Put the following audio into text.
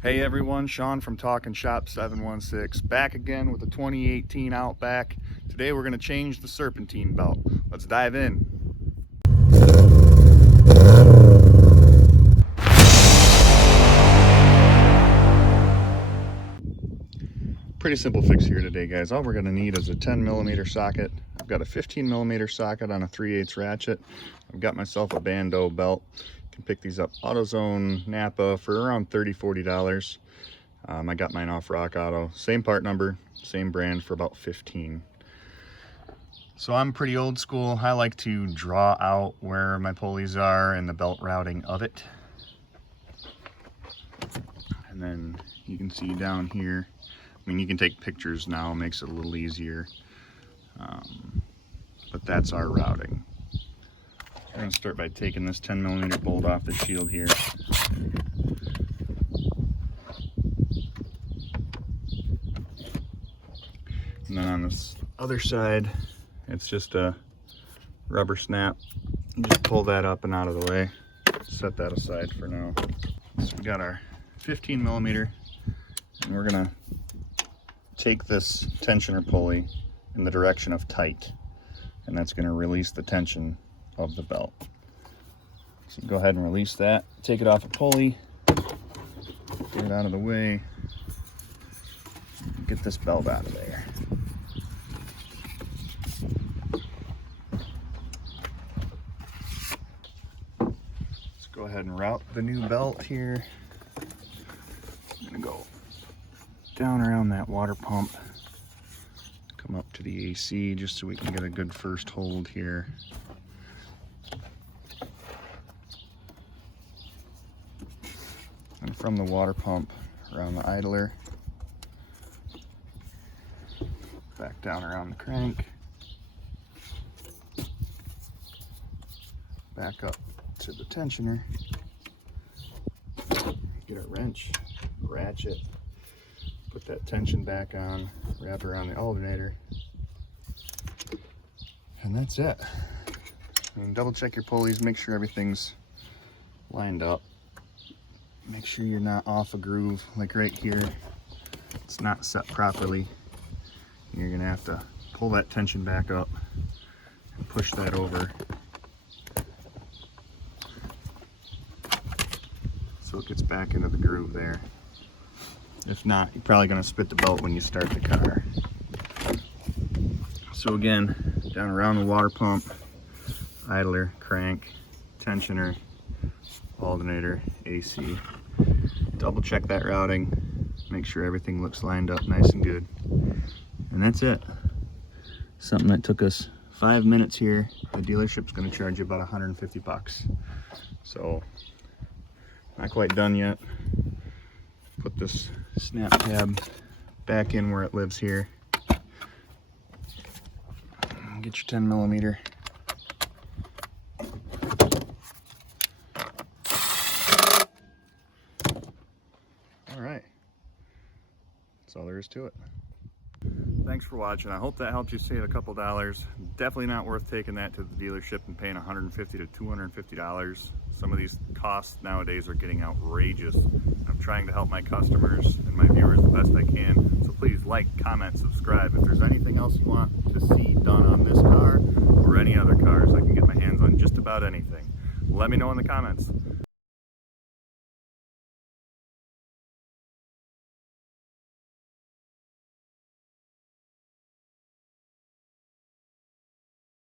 Hey everyone, Sean from Talkin' Shop 716, back again with the 2018 Outback. Today we're going to change the serpentine belt. Let's dive in. Pretty simple fix here today, guys. All we're going to need is a 10mm socket. I've got a 15mm socket on a 3/8 ratchet. I've got myself a Bando belt. You can pick these up AutoZone, Napa for around $30–$40. I got mine off Rock Auto. Same part number, same brand for about $15. So I'm pretty old school. I like to draw out where my pulleys are and the belt routing of it. And then you can see down here, I mean, you can take pictures now, makes it a little easier. But that's our routing. I'm going to start by taking this 10mm bolt off the shield here. And then on this other side, it's just a rubber snap. You just pull that up and out of the way. Set that aside for now. So we got our 15mm, and we're gonna take this tensioner pulley in the direction of tight, and that's gonna release the tension of the belt. So go ahead and release that. Take it off a pulley, get it out of the way, get this belt out of there. Go ahead and route the new belt here. I'm gonna go down around that water pump, come up to the AC just so we can get a good first hold here. And from the water pump around the idler, back down around the crank, back up to the tensioner, get a wrench, ratchet, put that tension back on, wrap around the alternator, and that's it. And double check your pulleys, make sure everything's lined up. Make sure you're not off a groove, like right here, it's not set properly. You're gonna have to pull that tension back up and push that over so it gets back into the groove there. If not, you're probably going to spit the belt when you start the car. So again, down around the water pump, idler, crank, tensioner, alternator, AC. Double check that routing, make sure everything looks lined up nice and good. And that's it. Something that took us 5 minutes here. The dealership's going to charge you about $150. So not quite done yet. Put this snap tab back in where it lives here. Get your 10mm. All right. That's all there is to it. Thanks for watching. I hope that helped you save a couple dollars. Definitely not worth taking that to the dealership and paying $150 to $250. Some of these costs nowadays are getting outrageous. I'm trying to help my customers and my viewers the best I can. So please like, comment, subscribe. If there's anything else you want to see done on this car or any other cars, I can get my hands on just about anything. Let me know in the comments.